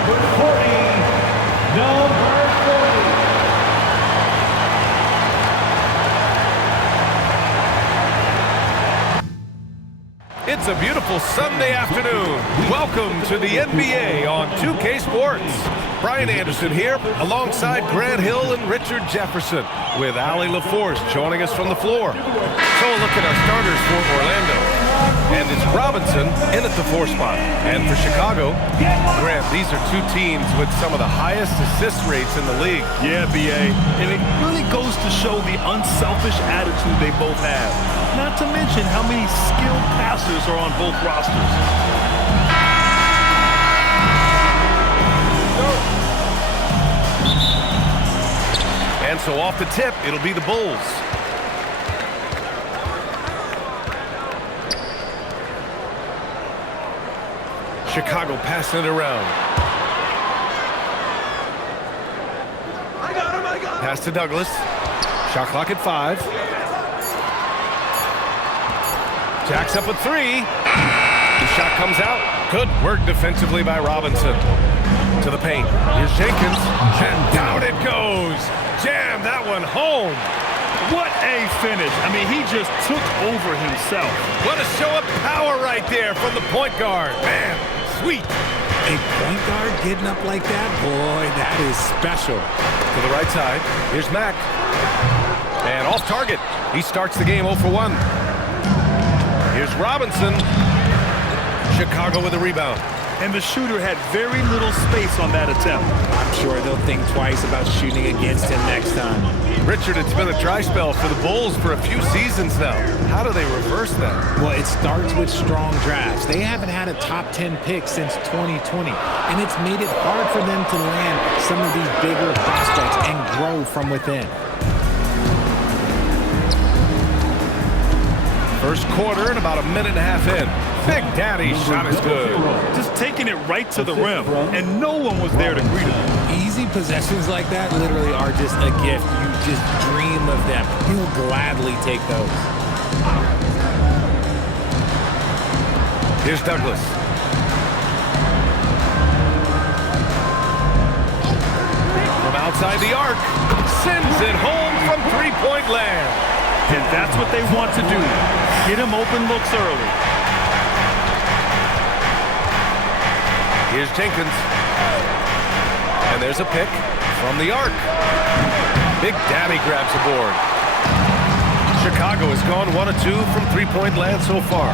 Number 40. Number 40. It's a beautiful Sunday afternoon. Welcome to the NBA on 2K Sports. Brian Anderson here alongside Grant Hill and Richard Jefferson with Allie LaForce joining us from the floor. So a look at our starters for Orlando. And it's Robinson in at the 4 spot. And for Chicago, Grant, these are two teams with some of the highest assist rates in the league. Yeah, B.A. And it really goes to show the unselfish attitude they both have. Not to mention how many skilled passers are on both rosters. And so off the tip, it'll be the Bulls. Chicago passing it around. Pass to Douglas. Shot clock at 5. Jacks up a 3. The shot comes out. Good work defensively by Robinson. To the paint. Here's Jenkins. And down it goes. Jam that one home. What a finish. I mean, he just took over himself. What a show of power right there from the point guard. Man, sweet. A point guard getting up like that? Boy, that is special. To the right side. Here's Mack. And off target. He starts the game 0 for 1. Here's Robinson. Chicago with a rebound. And the shooter had very little space on that attempt. I'm sure they'll think twice about shooting against him next time. Richard, it's been a dry spell for the Bulls for a few seasons now. How do they reverse that? Well, it starts with strong drafts. They haven't had a top 10 pick since 2020, and it's made it hard for them to land some of these bigger prospects and grow from within. First quarter and about a minute and a half in. Big Daddy's shot is good. Just taking it right to the rim, and no one was there to greet him. Easy possessions like that literally are just a gift. You just dream of them. You'll gladly take those. Here's Douglas. From outside the arc, sends it home from three-point land. And that's what they want to do. Get him open looks early. Here's Jenkins. And there's a pick from the arc. Big Daddy grabs the board. Chicago has gone 1 of 2 from three-point land so far.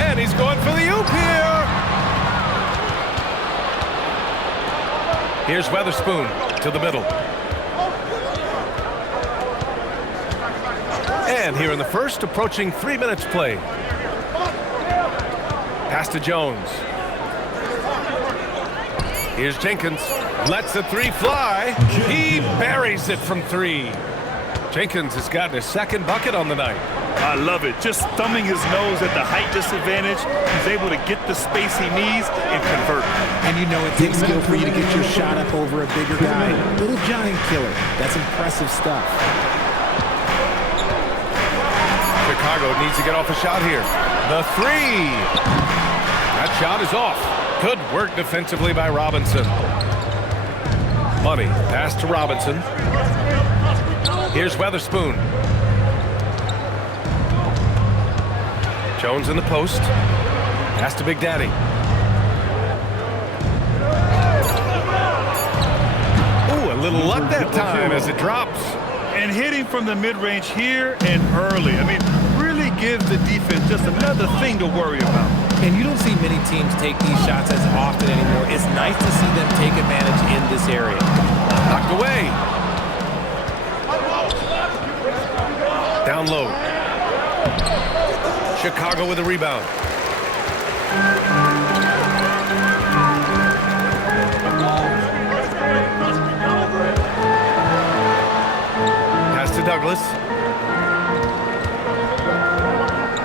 And he's going for the oop here. Here's Weatherspoon to the middle. And here in the first, approaching 3 minutes played. Pass to Jones. Here's Jenkins. Lets the 3 fly. He buries it from 3. Jenkins has gotten his second bucket on the night. I love it. Just thumbing his nose at the height disadvantage. He's able to get the space he needs and convert. And you know it takes skill for you to get your shot up over a bigger guy. Little giant killer. That's impressive stuff. Chicago needs to get off a shot here. The 3. That shot is off. Good work defensively by Robinson. Money. Pass to Robinson. Here's Weatherspoon. Jones in the post. Pass to Big Daddy. Ooh, a little luck that time as it drops. And hitting from the mid-range here and early. I mean, really gives the defense just another thing to worry about. And you don't see many teams take these shots as often anymore. It's nice to see them take advantage in this area. Knocked away. Down low. Chicago with a rebound. Pass to Douglas.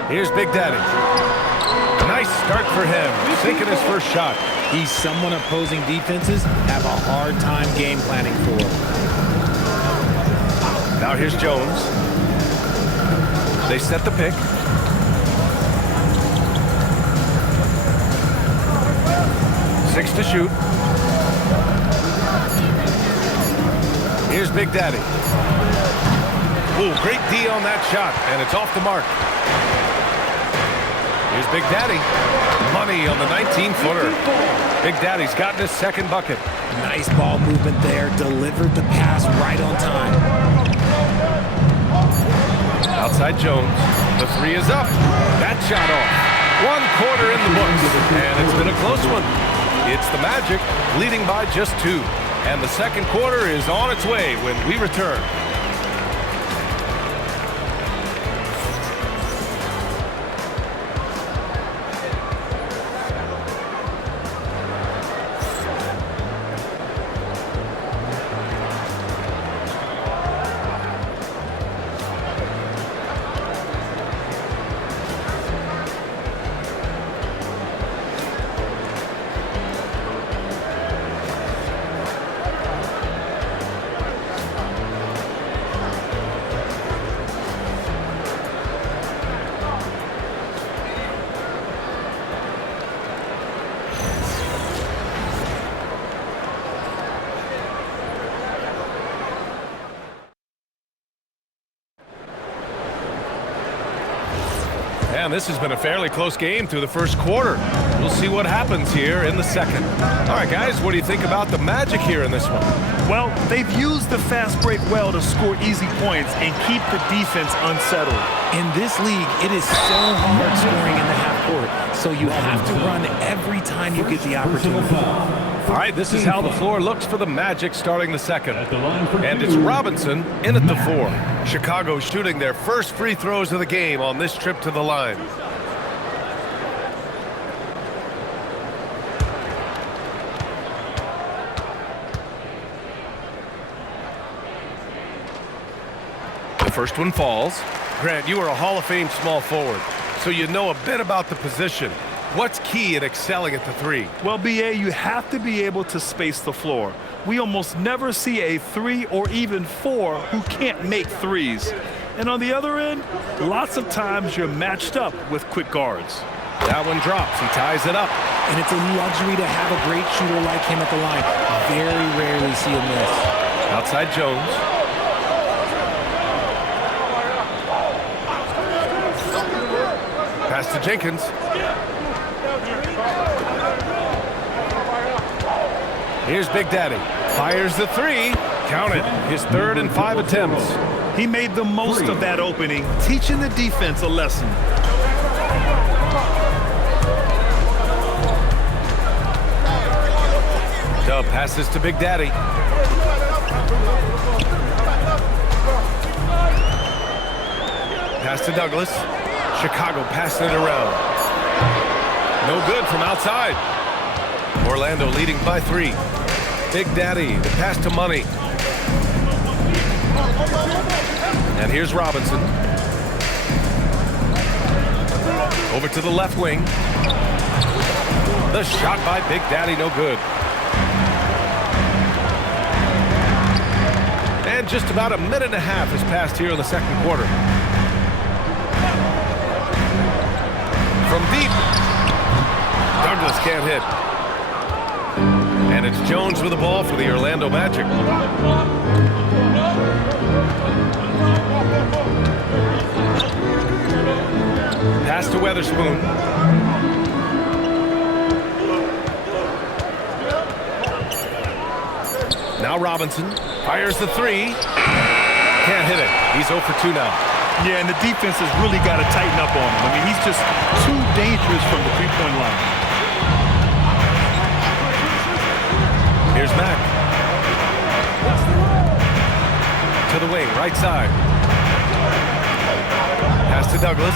Here's Big Daddy. Nice start for him. Sinking his first shot. He's someone opposing defenses have a hard time game planning for. Now here's Jones. They set the pick. to shoot. Here's Big Daddy. Ooh, great D on that shot, and it's off the mark. Here's Big Daddy. Money on the 19-footer. Big Daddy's gotten his second bucket. Nice ball movement there. Delivered the pass right on time. Outside Jones. The three is up. That shot off. 1 quarter in the books, and it's been a close one. It's the Magic leading by just 2. And the second quarter is on its way when we return. And this has been a fairly close game through the first quarter. We'll see what happens here in the second. All right, guys, what do you think about the Magic here in this one? Well, they've used the fast break well to score easy points and keep the defense unsettled. In this league, it is so hard scoring in the half court, so you have to run every time you get the opportunity. All right, this is how the floor looks for the Magic starting the second. And it's Robinson in at the 4. Chicago shooting their first free throws of the game on this trip to the line. The first one falls. Grant, you are a Hall of Fame small forward, so you know a bit about the position. What's key in excelling at the 3? Well, B.A., you have to be able to space the floor. We almost never see a 3 or even 4 who can't make threes. And on the other end, lots of times you're matched up with quick guards. That one drops. He ties it up. And it's a luxury to have a great shooter like him at the line. Very rarely see him miss. Outside Jones. Pass to Jenkins. Here's Big Daddy. Fires the 3. Count it. His 3rd and 5 attempts. He made the most of that opening, teaching the defense a lesson. Dub passes to Big Daddy. Pass to Douglas. Chicago passing it around. No good from outside. Orlando leading by 3. Big Daddy, the pass to Money. And here's Robinson. Over to the left wing. The shot by Big Daddy, no good. And just about a minute and a half has passed here in the second quarter. From deep. Douglas can't hit. And it's Jones with the ball for the Orlando Magic. Pass to Weatherspoon. Now Robinson fires the 3. Can't hit it. He's 0 for 2 now. Yeah, and the defense has really got to tighten up on him. I mean, he's just too dangerous from the three-point line. Here's Mack. To the wing, right side. Pass to Douglas.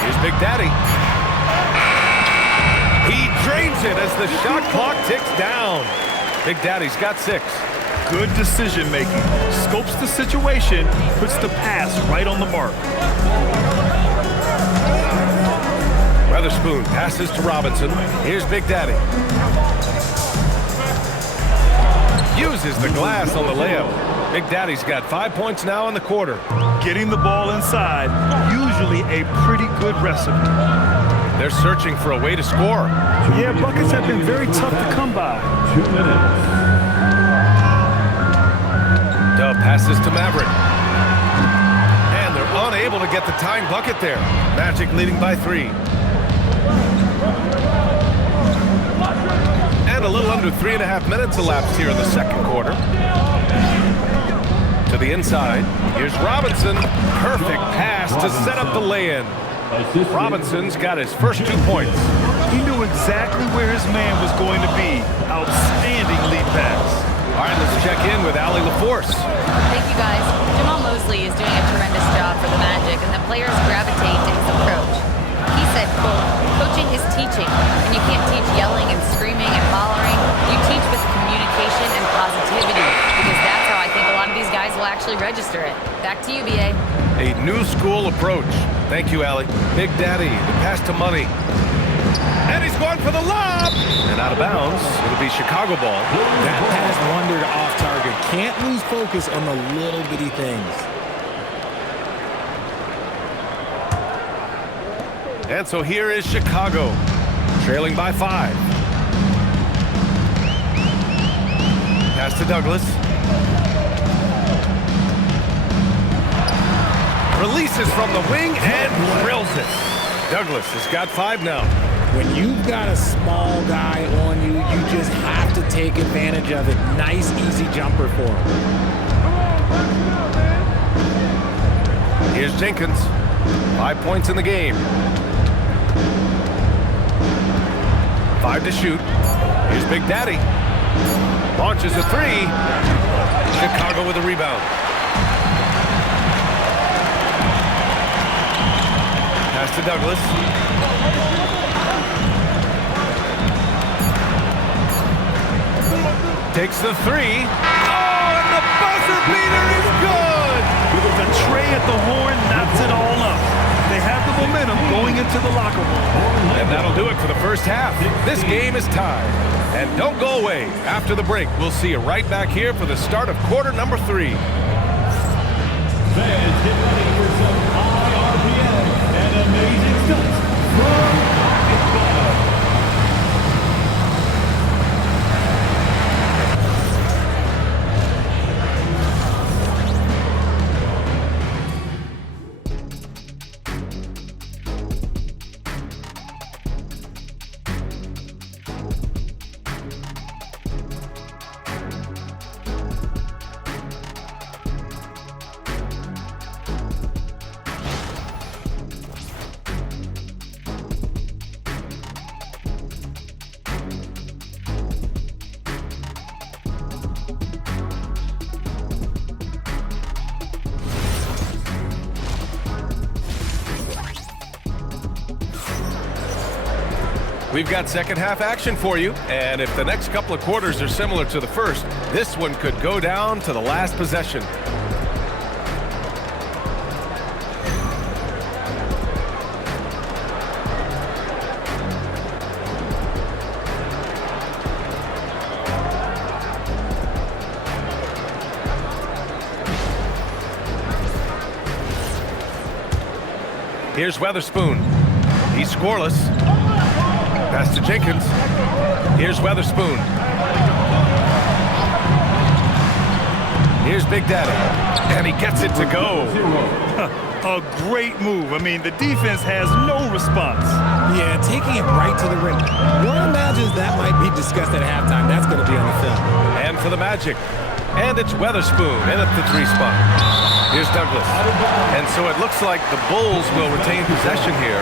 Here's Big Daddy. He drains it as the shot clock ticks down. Big Daddy's got 6. Good decision making. Scopes the situation, puts the pass right on the mark. Weatherspoon passes to Robinson. Here's Big Daddy. Uses the glass on the layup. Big Daddy's got 5 points now in the quarter. Getting the ball inside, usually a pretty good recipe. They're searching for a way to score. Yeah, buckets have been very tough to come by. 2 minutes. Dub passes to Maverick. And they're unable to get the tying bucket there. Magic leading by 3. And a little under 3.5 minutes elapsed here in the second quarter. To the inside. Here's Robinson. Perfect pass to set up the lay-in. Robinson's got his first 2 points. He knew exactly where his man was going to be. Outstanding lead pass. All right, let's check in with Allie LaForce. Thank you, guys. Jamal Mosley is doing a tremendous job for the Magic, and the players gravitate to his approach. He said, quote, "Coaching is teaching, and you can't teach yelling and screaming and hollering. You teach with communication and positivity, because that's how I think a lot of these guys will actually register it." Back to you, B.A. A new school approach. Thank you, Allie. Big Daddy, the pass to Money. And he's going for the lob! And out of bounds. It'll be Chicago ball. That pass wandered off target. Can't lose focus on the little bitty things. And so here is Chicago, trailing by 5. Pass to Douglas. Releases from the wing and drills it. Douglas has got 5 now. When you've got a small guy on you, you just have to take advantage of it. Nice, easy jumper for him. Here's Jenkins. 5 points in the game. 5 to shoot. Here's Big Daddy. Launches a 3. Chicago with a rebound. Pass to Douglas. Takes the 3. Oh, and the buzzer beater is good! The tray at the horn knocks it all up. They have the momentum going into the locker room. And that'll do it for the first half. This game is tied. And don't go away. After the break, we'll see you right back here for the start of quarter number 3. Fans, get ready for some high RPM and amazing stunts from basketball. We've got second half action for you, and if the next couple of quarters are similar to the first, this one could go down to the last possession. Here's Weatherspoon. He's scoreless. Pass to Jenkins. Here's Weatherspoon. Here's Big Daddy. And he gets it to go. A great move. I mean, the defense has no response. Yeah, taking it right to the rim. One imagines that might be discussed at halftime. That's going to be on the film. And for the Magic. And it's Weatherspoon in at the 3 spot. Here's Douglas. And so it looks like the Bulls will retain possession here.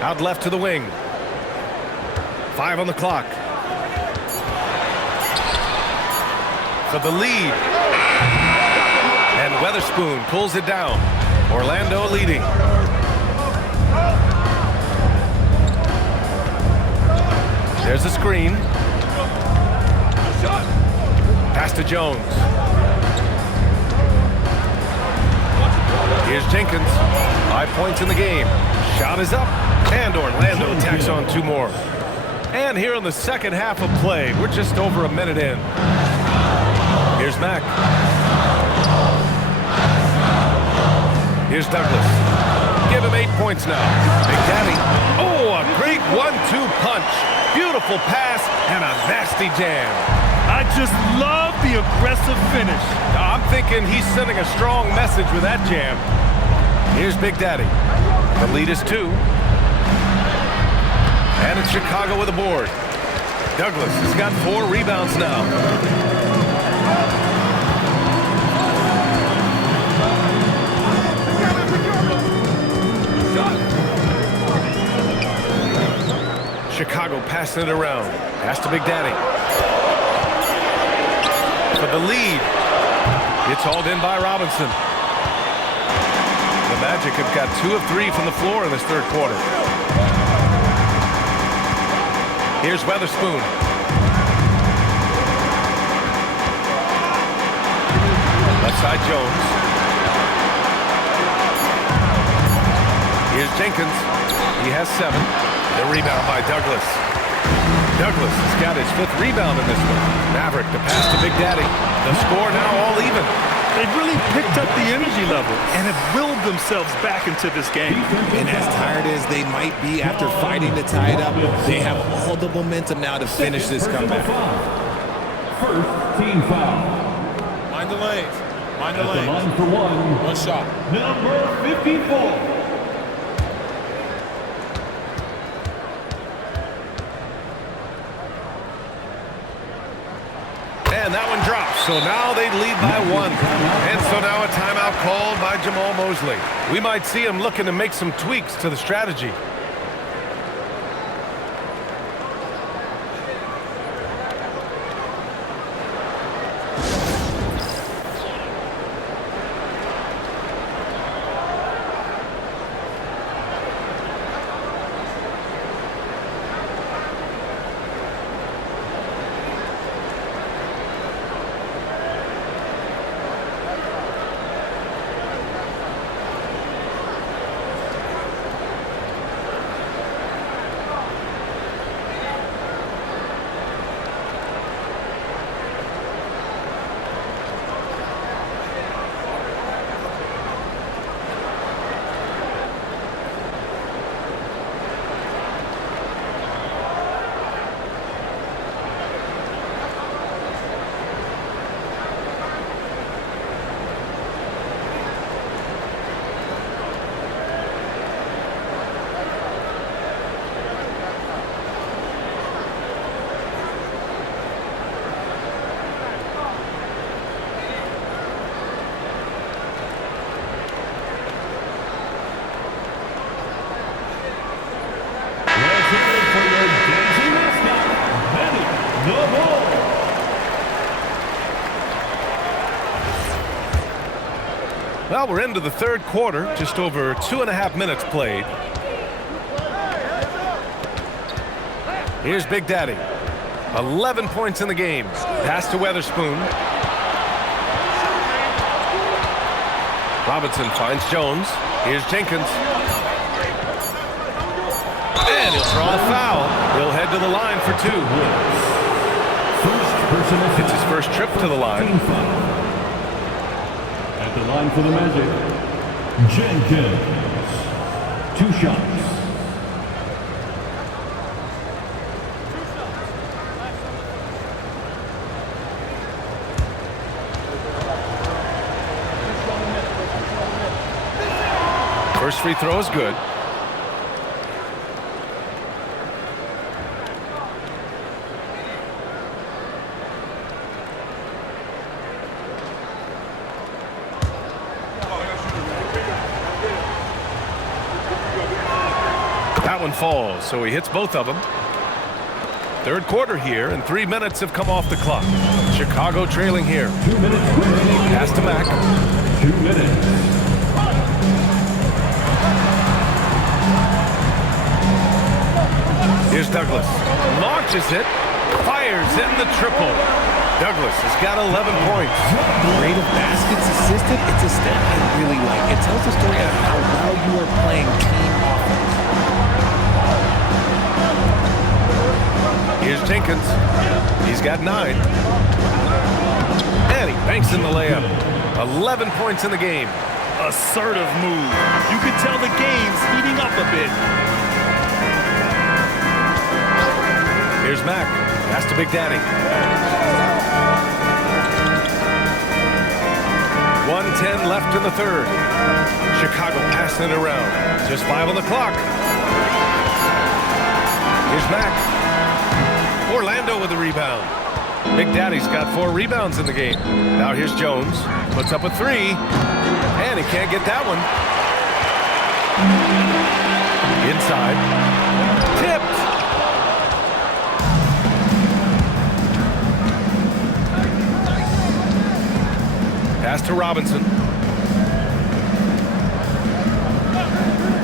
Out left to the wing. 5 on the clock. For the lead. And Weatherspoon pulls it down. Orlando leading. There's a screen. Pass to Jones. Here's Jenkins. 5 points in the game. Shot is up. And Orlando tacks on 2 more. And here in the second half of play, we're just over a minute in. Here's Mack. Here's Douglas. Give him 8 points now. Big Daddy. Oh, a great 1-2 punch. Beautiful pass and a nasty jam. I just love the aggressive finish. I'm thinking he's sending a strong message with that jam. Here's Big Daddy. The lead is 2. And it's Chicago with a board. Douglas has got 4 rebounds now. Chicago passing it around. Pass to Big Daddy. For the lead. It's hauled in by Robinson. The Magic have got 2 of 3 from the floor in this third quarter. Here's Weatherspoon. Left side Jones. Here's Jenkins. He has 7. The rebound by Douglas. Douglas has got his 5th rebound in this one. Maverick, the pass to Big Daddy. The score now all even. They've really picked up the energy level and have willed themselves back into this game. And as tired as they might be after fighting to tie it up, they have all the momentum now to finish this comeback. First team foul. Mind the lanes. Mind the At the lanes. line for one. One shot. Number 54. And that one drops. So now they lead by 1. And so now a timeout called by Jamal Mosley. We might see him looking to make some tweaks to the strategy. Well, we're into the third quarter, just over 2.5 minutes played. Here's Big Daddy. 11 points in the game. Pass to Weatherspoon. Robinson finds Jones. Here's Jenkins. And he'll draw the foul. He'll head to the line for 2. It's his first trip to the line. At the line for the Magic, Jenkins. 2 shots. First free throw is good. That one falls, so he hits both of them. Third quarter here, and 3 minutes have come off the clock. Chicago trailing here. 2 minutes remaining. Pass to Mack. 2 minutes. Here's Douglas. Launches it. Fires in the triple. Douglas has got 11 points. Rate of baskets assisted, it's a stat I really like. It tells the story of how well you are playing team offense. Here's Jenkins. He's got 9. And he banks in the layup. 11 points in the game. Assertive move. You can tell the game's heating up a bit. Here's Mack. Pass to Big Daddy. 1:10 left in the third. Chicago passing it around. Just 5 on the clock. Here's Mack. Orlando with the rebound. Big Daddy's got 4 rebounds in the game. Now here's Jones. Puts up a 3. And he can't get that one. Inside. Tipped. Pass to Robinson.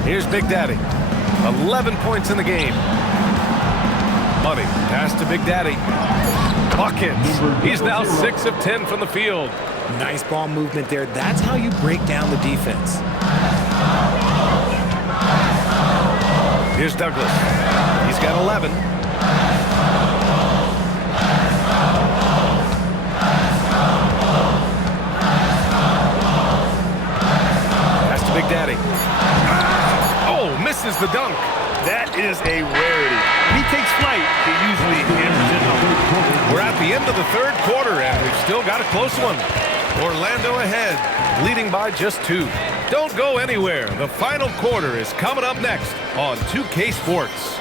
Here's Big Daddy. 11 points in the game. Money. Pass to Big Daddy. Buckets. He's now 6 of 10 from the field. Nice ball movement there. That's how you break down the defense. Here's Douglas. He's got 11. Big Daddy. Oh, misses the dunk. That is a rarity. When he takes flight, he usually hammers it home. We're at the end of the third quarter, and we've still got a close one. Orlando ahead, leading by just 2. Don't go anywhere. The final quarter is coming up next on 2K Sports.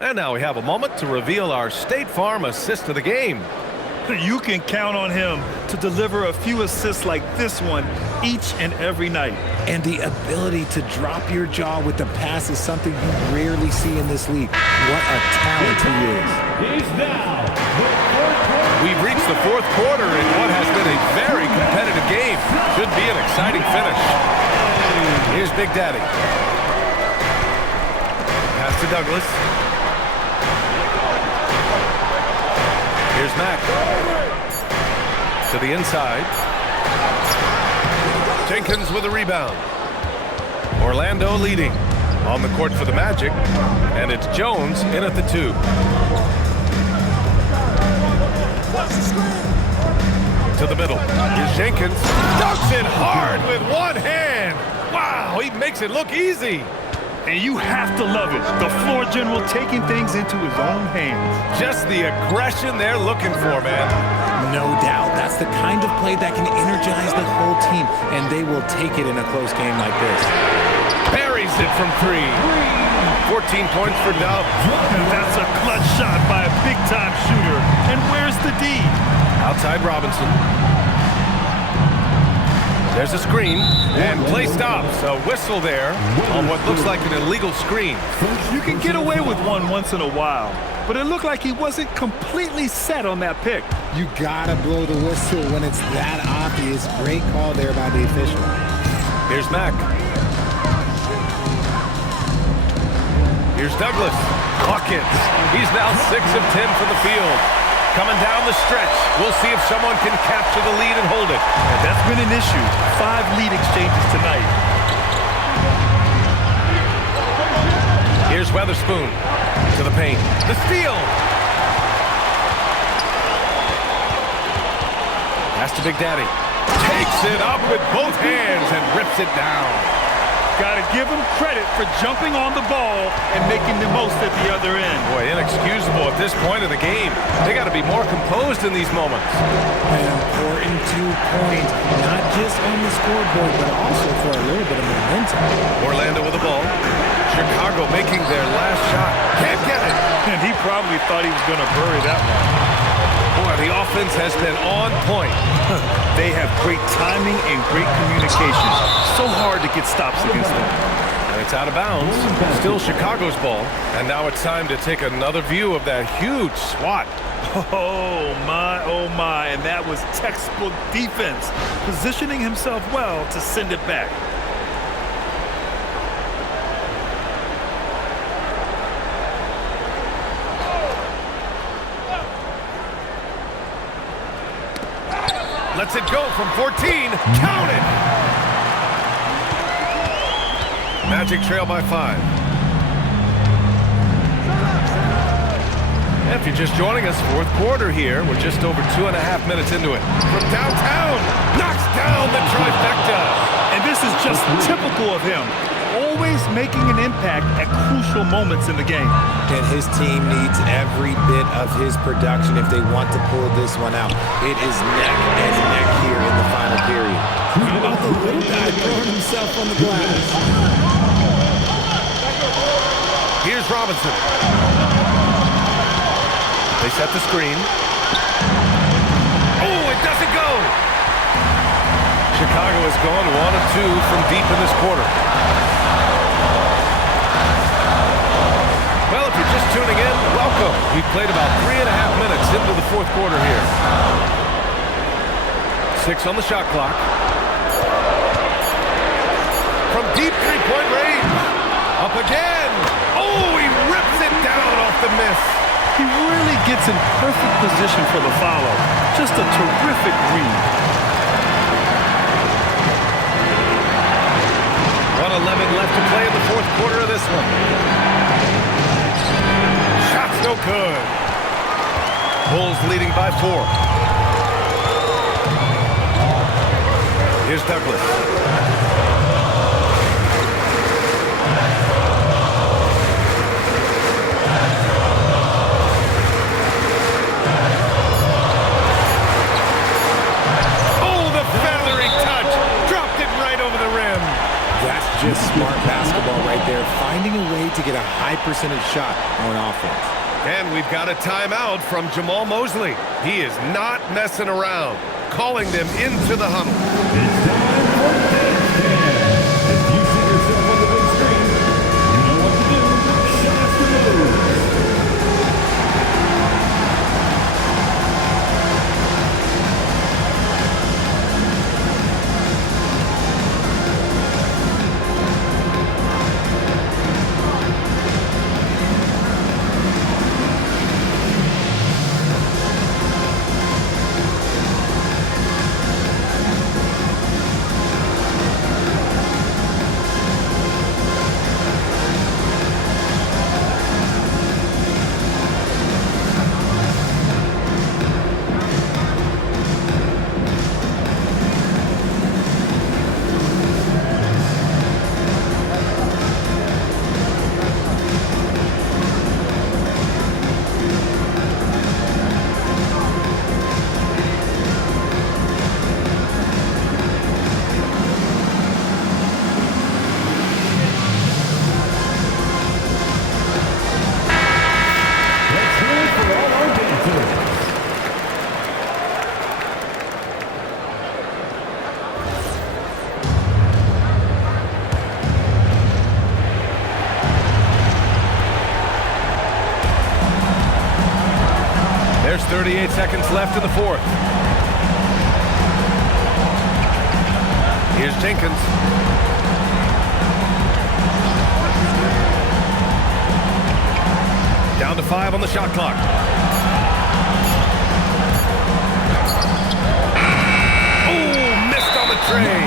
And now we have a moment to reveal our State Farm assist of the game. You can count on him to deliver a few assists like this one each and every night. And the ability to drop your jaw with the pass is something you rarely see in this league. What a talent he is. Is now We've reached the fourth quarter in what has been a very competitive game. Should be an exciting finish. Here's Big Daddy. Pass to Douglas. Here's Mack. To the inside. Jenkins with a rebound. Orlando leading. On the court for the Magic. And it's Jones in at the 2. To the middle. Here's Jenkins. Dunks it hard with one hand. Wow, he makes it look easy. And you have to love it. The floor general taking things into his own hands. Just the aggression they're looking for, man. No doubt. That's the kind of play that can energize the whole team, and they will take it in a close game like this. Buries it from 3. 14 points for Dub. And that's a clutch shot by a big-time shooter. And where's the D? Outside Robinson. There's a screen, and play stops. A whistle there on what looks like an illegal screen. You can get away with one once in a while, but it looked like he wasn't completely set on that pick. You gotta blow the whistle when it's that obvious. Great call there by the official. Here's Mack. Here's Douglas. Buckets. He's now 6 of 10 from the field. Coming down the stretch. We'll see if someone can capture the lead and hold it. And that's been an issue. 5 lead exchanges tonight. Here's Weatherspoon to the paint. The steal. Pass to Big Daddy. Takes it up with both hands and rips it down. Got to give him credit for jumping on the ball and making the most at the other end. Boy, inexcusable at this point in the game. They got to be more composed in these moments. An important 2 points, not just on the scoreboard, but also for a little bit of momentum. Orlando with the ball. Chicago making their last shot. Can't get it. And he probably thought he was going to bury that one. Boy, the offense has been on point. They have great timing and great communication. So hard to get stops against them. And it's out of bounds. Still Chicago's ball. And now it's time to take another view of that huge swat. Oh my, and that was textbook defense, positioning himself well to send it back. Lets it go from 14. Count it! Magic trail by 5. If you're just joining us, fourth quarter here. We're just over 2.5 minutes into it. From downtown, knocks down the trifecta. And this is just typical of him. Always making an impact at crucial moments in the game. And his team needs every bit of his production if they want to pull this one out. It is neck and neck here in the final period. How about the little guy throwing himself on the glass? Here's Robinson. They set the screen. Oh, it doesn't go! Chicago has gone 1 of 2 from deep in this quarter. Well, if you're just tuning in, welcome. We've played about 3.5 minutes into the fourth quarter here. 6 on the shot clock. From deep three-point range. Up again. Oh, he rips it down off the miss. He really gets in perfect position for the follow. Just a terrific read. 1:11 left to play in the fourth quarter of this one. Shot's no good. Bulls leading by 4. Here's Douglas. Just smart basketball right there, finding a way to get a high percentage shot on offense. And we've got a timeout from Jamal Mosley. He is not messing around, calling them into the huddle. It's time for dance jam. If you see yourself on the big screen, you know what to do. Shots to move. There's 38 seconds left in the fourth. Here's Jenkins. Down to 5 on the shot clock. Oh, missed on the tray.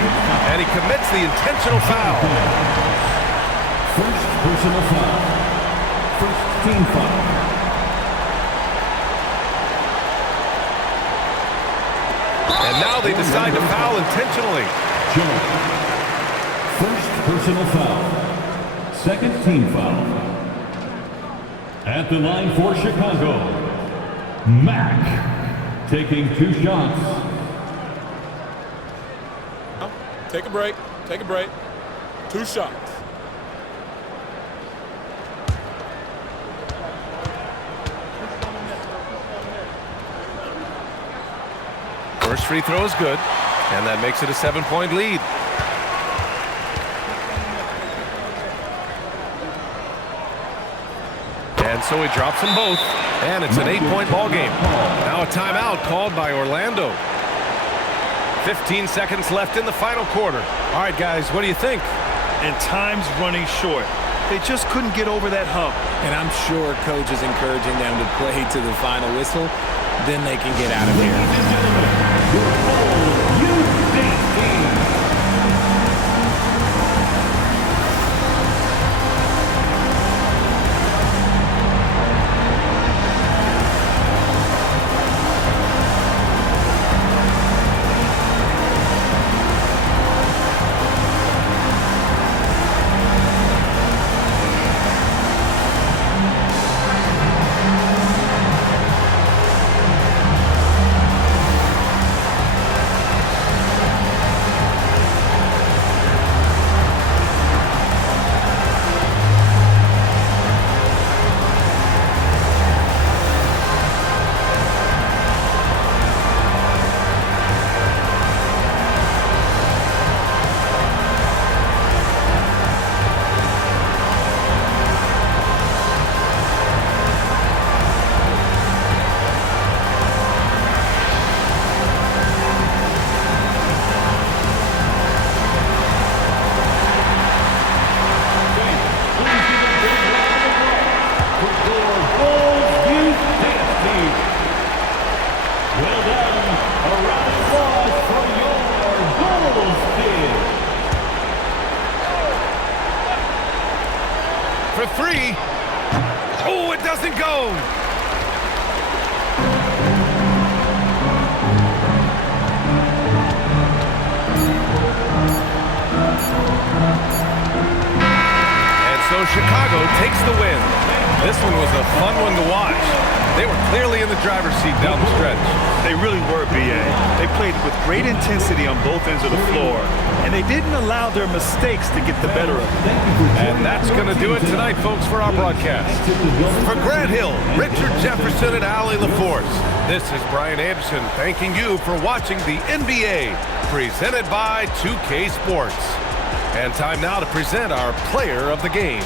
And he commits the intentional foul. First personal foul. First team foul. And now they decide to foul intentionally. Jones. First personal foul. Second team foul. At the line for Chicago, Mack taking 2 shots. Take a break. Take a break. 2 shots. First free throw is good, and that makes it a 7-point lead. And so he drops them both, and it's an 8-point ball game. Now a timeout called by Orlando. 15 seconds left in the final quarter. All right, guys, what do you think? And time's running short. They just couldn't get over that hump. And I'm sure coach is encouraging them to play to the final whistle. Then they can get out of here. three. Oh, it doesn't go. And so Chicago takes the win. This one was a fun one to watch. They were clearly in the driver's seat down the stretch. They really were, B.A. They played with great intensity on both ends of the floor, and they didn't allow their mistakes to get the better of them. And that's going to do it tonight, folks, for our broadcast. For Grant Hill, Richard Jefferson, and Allie LaForce, this is Brian Anderson thanking you for watching the NBA, presented by 2K Sports. And time now to present our player of the game.